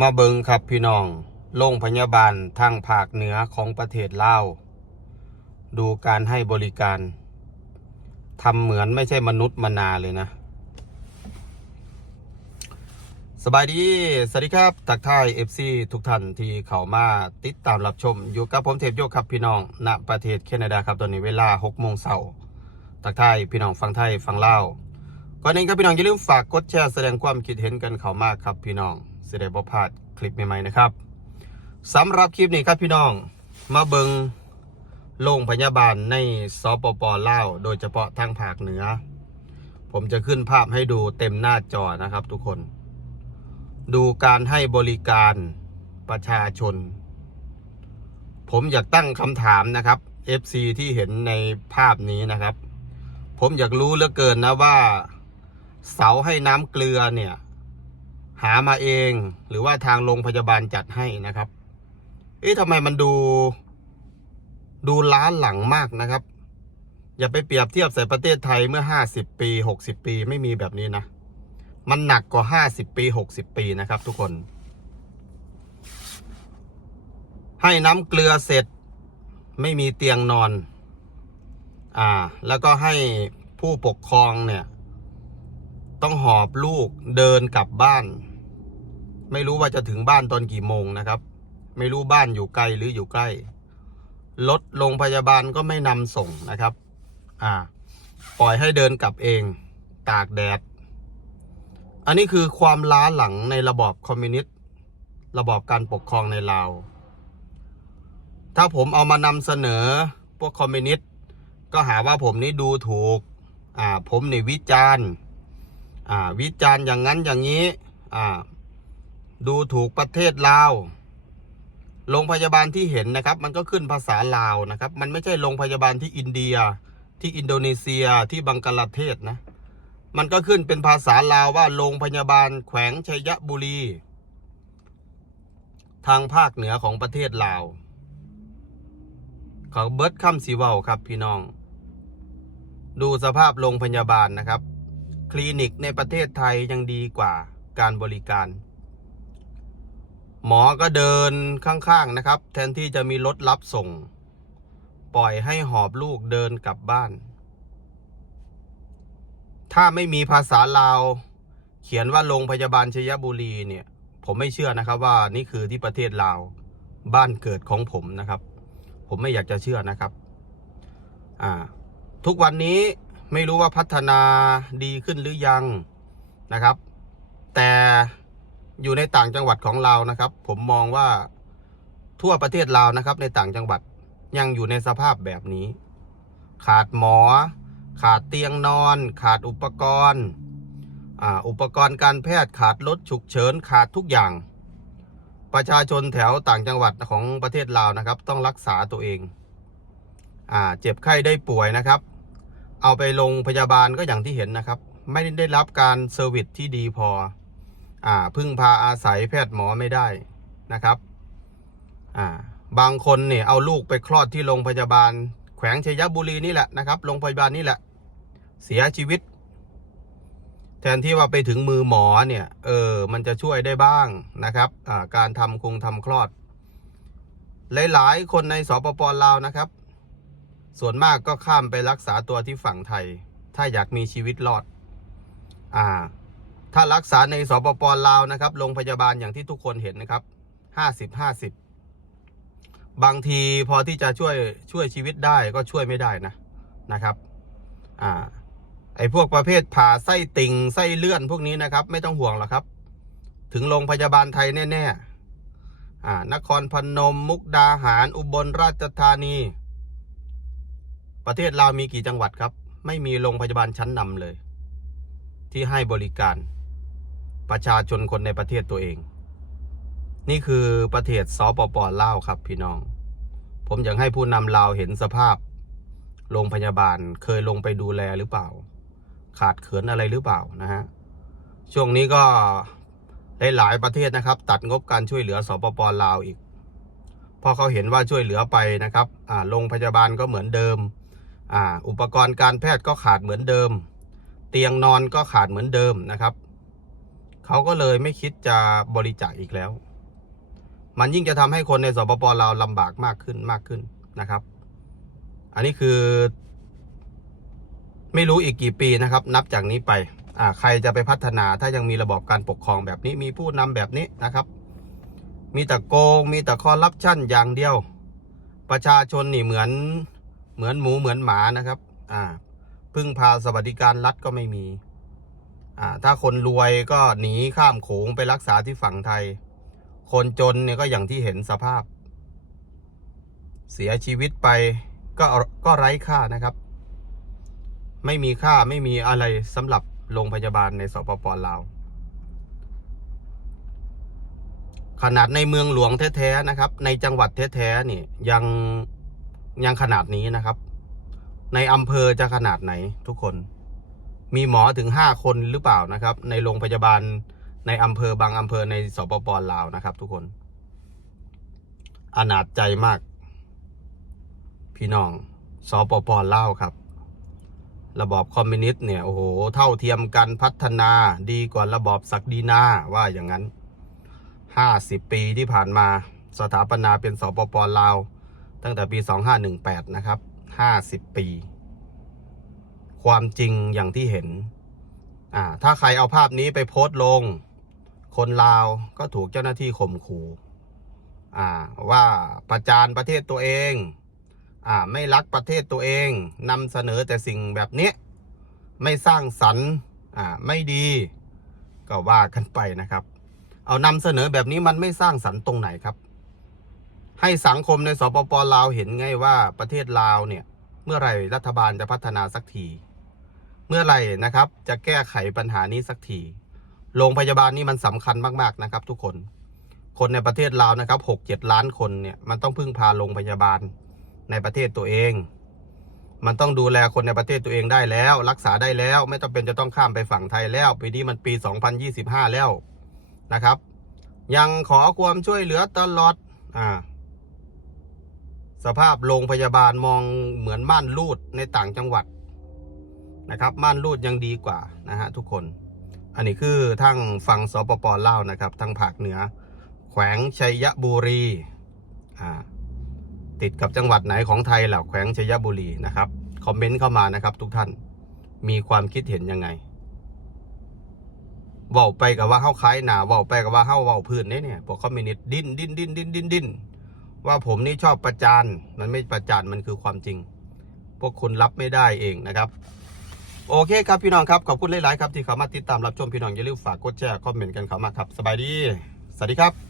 มาเบิงครับพี่น้องโรงพยาบาลทางภาคเหนือของประเทศลาว ดูการให้บริการทำเหมือนไม่ใช่มนุษย์มนาเลยนะ สบายดี สวัสดีครับทักทาย FC ทุกท่านที่เข้ามาติดตามรับชม อยู่กับผมเทพโยกครับพี่น้องณประเทศแคนาดาครับตอนนี้เวลา6โมงเช้าทักทายพี่น้องฟังไทยฟังลาวก่อนอื่นครับพี่น้องอย่าลืมฝากกดแชร์แสดงความคิดเห็นกันเข้ามาครับพี่น้อง จะได้บ่พลาดคลิปใหม่ๆนะครับสำหรับคลิปนี้ครับพี่น้องมาเบิงโรงพยาบาลในสปปลาวโดยเฉพาะทางภาคเหนือ ผมจะขึ้นภาพให้ดูเต็มหน้าจอนะครับทุกคน ดูการให้บริการประชาชน ผมอยากตั้งคำถามนะครับ FC ที่เห็นในภาพนี้นะครับ ผมอยากรู้เหลือเกินนะว่า เสาให้น้ำเกลือเนี่ย หามาเอง หรือว่าทางโรงพยาบาลจัดให้นะครับ เอ๊ะทำไมมันดู ดูล้าหลังมากนะครับ อย่าไปเปรียบเทียบใส่ประเทศไทยเมื่อห้าสิบปีหกสิบปีไม่มีแบบนี้นะ มันหนักกว่าห้าสิบปีหกสิบปีนะครับทุกคน ให้น้ำเกลือเสร็จไม่มีเตียงนอน อ่า แล้วก็ให้ผู้ปกครองเนี่ย ต้องหอบลูกเดินกลับบ้าน ไม่รู้ว่าจะถึงบ้านตอนกี่โมงนะครับ ไม่รู้บ้านอยู่ไกลหรืออยู่ใกล้ รถโรงพยาบาลก็ไม่นำส่งนะครับ อ่า ปล่อยให้เดินกลับเอง ตากแดด อันนี้คือความล้าหลังในระบอบคอมมิวนิสต์ระบอบการปกครองในลาว ถ้าผมเอามานำเสนอพวกคอมมิวนิสต์ก็หาว่าผมนี่ดูถูก อ่า ผมนี่วิจารณ์ อ่า วิจารณ์อย่างนั้นอย่างนี้ อ่า ดูถูกประเทศลาวโรงพยาบาลที่เห็นนะครับ มันก็ขึ้นภาษาลาวนะครับ มันไม่ใช่โรงพยาบาลที่อินเดีย ที่อินโดนีเซียที่บังกลาเทศนะ มันก็ขึ้นเป็นภาษาลาวว่าโรงพยาบาลแขวงชัยบุรี ทางภาคเหนือของประเทศลาวเขาเบิร์ดค่ำสีเวาครับพี่น้อง ดูสภาพโรงพยาบาลนะครับ คลินิกในประเทศไทยยังดีกว่าการบริการ หมอก็เดินข้างๆนะครับ แทนที่จะมีรถรับส่ง ปล่อยให้หอบลูกเดินกลับบ้าน ถ้าไม่มีภาษาลาว เขียนว่าโรงพยาบาลชยบุรีเนี่ย ผมไม่เชื่อนะครับว่านี่คือที่ประเทศลาว บ้านเกิดของผมนะครับ ผมไม่อยากจะเชื่อนะครับอ่าทุกวันนี้ไม่รู้ว่าพัฒนาดีขึ้นหรือยังนะครับ แต่ อยู่ในต่างจังหวัดของเรานะครับ ผมมองว่าทั่วประเทศลาวนะครับ ในต่างจังหวัดยังอยู่ในสภาพแบบนี้ ขาดหมอ ขาดเตียงนอน ขาดอุปกรณ์อ,อุปกรณ์การแพทย์ขาดรถฉุกเฉินขาดทุกอย่าง ประชาชนแถวต่างจังหวัดของประเทศลาวนะครับ ต้องรักษาตัวเองอเจ็บไข้ได้ป่วยนะครับ เอาไปโรงพยาบาลก็อย่างที่เห็นนะครับ ไม่ได้รับการเซอร์วิสที่ดีพอ อ่าพึ่งพาอาศัยแพทย์หมอไม่ได้นะครับอ่าบางคนเนี่ยเอาลูกไปคลอดที่โรงพยาบาล แขวงชัยบุรีนี่แหละนะครับโรงพยาบาลนี่แหละ เสียชีวิต แทนที่ว่าไปถึงมือหมอเนี่ยเออมันจะช่วยได้บ้างนะครับอ่าการทำคงทำคลอด หลายๆ คนในสปปลาวนะครับ ส่วนมากก็ข้ามไปรักษาตัวที่ฝั่งไทย ถ้าอยากมีชีวิตรอดอ่า ถ้ารักษาในสปปลาวนะครับโรงพยาบาลอย่างที่ทุกคนเห็นนะครับห้าสิบห้าสิบบางทีพอที่จะช่วยช่วยชีวิตได้ก็ช่วยไม่ได้นะนะครับอ่าไอ้พวกประเภทผ่าไส้ติ่งไส้เลื่อนพวกนี้นะครับ ไม่ต้องห่วงหรอกครับ ถึงโรงพยาบาลไทยแน่ๆอ่านครพนม มุกดาหาร อุบลราชธานี ประเทศลาวมีกี่จังหวัดครับ ไม่มีโรงพยาบาลชั้นนำเลย ที่ให้บริการ ประชาชนคนในประเทศตัวเอง นี่คือประเทศสปปลาวครับพี่น้อง ผมอยากให้ผู้นำลาวเห็นสภาพ โรงพยาบาลเคยลงไปดูแลหรือเปล่า ขาดเขินอะไรหรือเปล่านะฮะ ช่วงนี้ก็หลายๆประเทศนะครับ ตัดงบการช่วยเหลือสปปลาวอีกพอเขาเห็นว่าช่วยเหลือไปนะครับโรงพยาบาลก็เหมือนเดิมออุปกรณ์การแพทย์ก็ขาดเหมือนเดิม เตียงนอนก็ขาดเหมือนเดิมนะครับ เขาก็เลยไม่คิดจะบริจาคอีกแล้ว มันยิ่งจะทำให้คนในสปปลาวลำบากมากขึ้นมากขึ้นนะครับ อันนี้คือ ไม่รู้อีกกี่ปีนะครับ นับจากนี้ไปอ่าใครจะไปพัฒนาถ้ายังมีระบบการปกครองแบบนี้มีผู้นำแบบนี้นะครับ มีแต่โกง มีแต่คอร์รัปชันอย่างเดียว ประชาชนนี่เหมือนเหมือนหมูเหมือนหมานะครับ อ่าพึ่งพาสวัสดิการรัฐก็ไม่มี ถ้าคนรวยก็หนีข้ามโขงไปรักษาที่ฝั่งไทย คนจนเนี่ยก็อย่างที่เห็นสภาพ เสียชีวิตไปก็ก็ไร้ค่านะครับ ไม่มีค่าไม่มีอะไรสำหรับโรงพยาบาลในสปปลาว ขนาดในเมืองหลวงแท้ๆนะครับ ในจังหวัดแท้ๆนี่ยังยังขนาดนี้นะครับ ในอำเภอจะขนาดไหนทุกคน มีหมอถึงห้าคนหรือเปล่านะครับ ในโรงพยาบาลในอำเภอบางอำเภอในสปปลาวนะครับ ทุกคนอนาจใจมาก พี่น้องสปปลาวครับ ระบอบคอมมิวนิสต์เนี่ยโอ้โหเท่าเทียมกันพัฒนาดีกว่าระบอบศักดินาว่าอย่างนั้นห้าสิบปีที่ผ่านมาสถาปนาเป็นสปปลาว ตั้งแต่ปีสองห้าหนึ่งแปดนะครับห้าสิบปี ความจริงอย่างที่เห็น อ่า ถ้าใครเอาภาพนี้ไปโพสต์ลง คนลาวก็ถูกเจ้าหน้าที่ข่มขู่ อ่า ว่าประจานประเทศตัวเอง อ่า ไม่รักประเทศตัวเองนำเสนอแต่สิ่งแบบนี้ ไม่สร้างสรรค์ อ่า ไม่ดี ก็ว่ากันไปนะครับ เอานำเสนอแบบนี้มันไม่สร้างสรรค์ตรงไหนครับ ให้สังคมในสปปลาวเห็นไงว่าประเทศลาวเนี่ย เมื่อไหร่รัฐบาลจะพัฒนาสักที เมื่อไหร่นะครับ จะแก้ไขปัญหานี้สักทีโรงพยาบาลนี่มันสำคัญมากๆนะครับ ทุกคนคนในประเทศลาวนะครับหกเจ็ดล้านคนเนี่ยมันต้องพึ่งพาโรงพยาบาลในประเทศตัวเอง มันต้องดูแลคนในประเทศตัวเองได้แล้ว รักษาได้แล้ว ไม่ต้องเป็นจะต้องข้ามไปฝั่งไทยแล้วปีนี้มันปี 2025 แล้วนะครับ ยังขอความช่วยเหลือตลอดอ่าสภาพโรงพยาบาลมองเหมือนม่านรูดในต่างจังหวัด นะครับม่านรูดยังดีกว่านะฮะทุกคน อันนี้คือทั้งฝั่งสปปลาวนะครับทั้งภาคเหนือ แขวงชัยบุรีอ่าติดกับจังหวัดไหนของไทยเหล่าแขวงชัยบุรีนะครับคอมเมนต์เข้ามานะครับ ทุกท่านมีความคิดเห็นยังไงเว้าไปกับว่าเข้าคล้ายหนาเว้าไปกับว่าเข้าเว้าพื้นเนี่ยเนี่ยพวกคอมมิวนิสต์ดิ้นดิ้นดิ้นดิ้นดิ้นดิ้นว่าผมนี่ชอบประจานมันไม่ประจานมันคือความจริง พวกคุณรับไม่ได้เองนะครับ โอเคครับพี่น้องครับขอบคุณหลาย ๆ ครับที่เข้ามาติดตามรับชมพี่น้องอย่าลืมฝากกดแชร์คอมเมนต์กันเข้ามาครับสบายดี สวัสดีครับ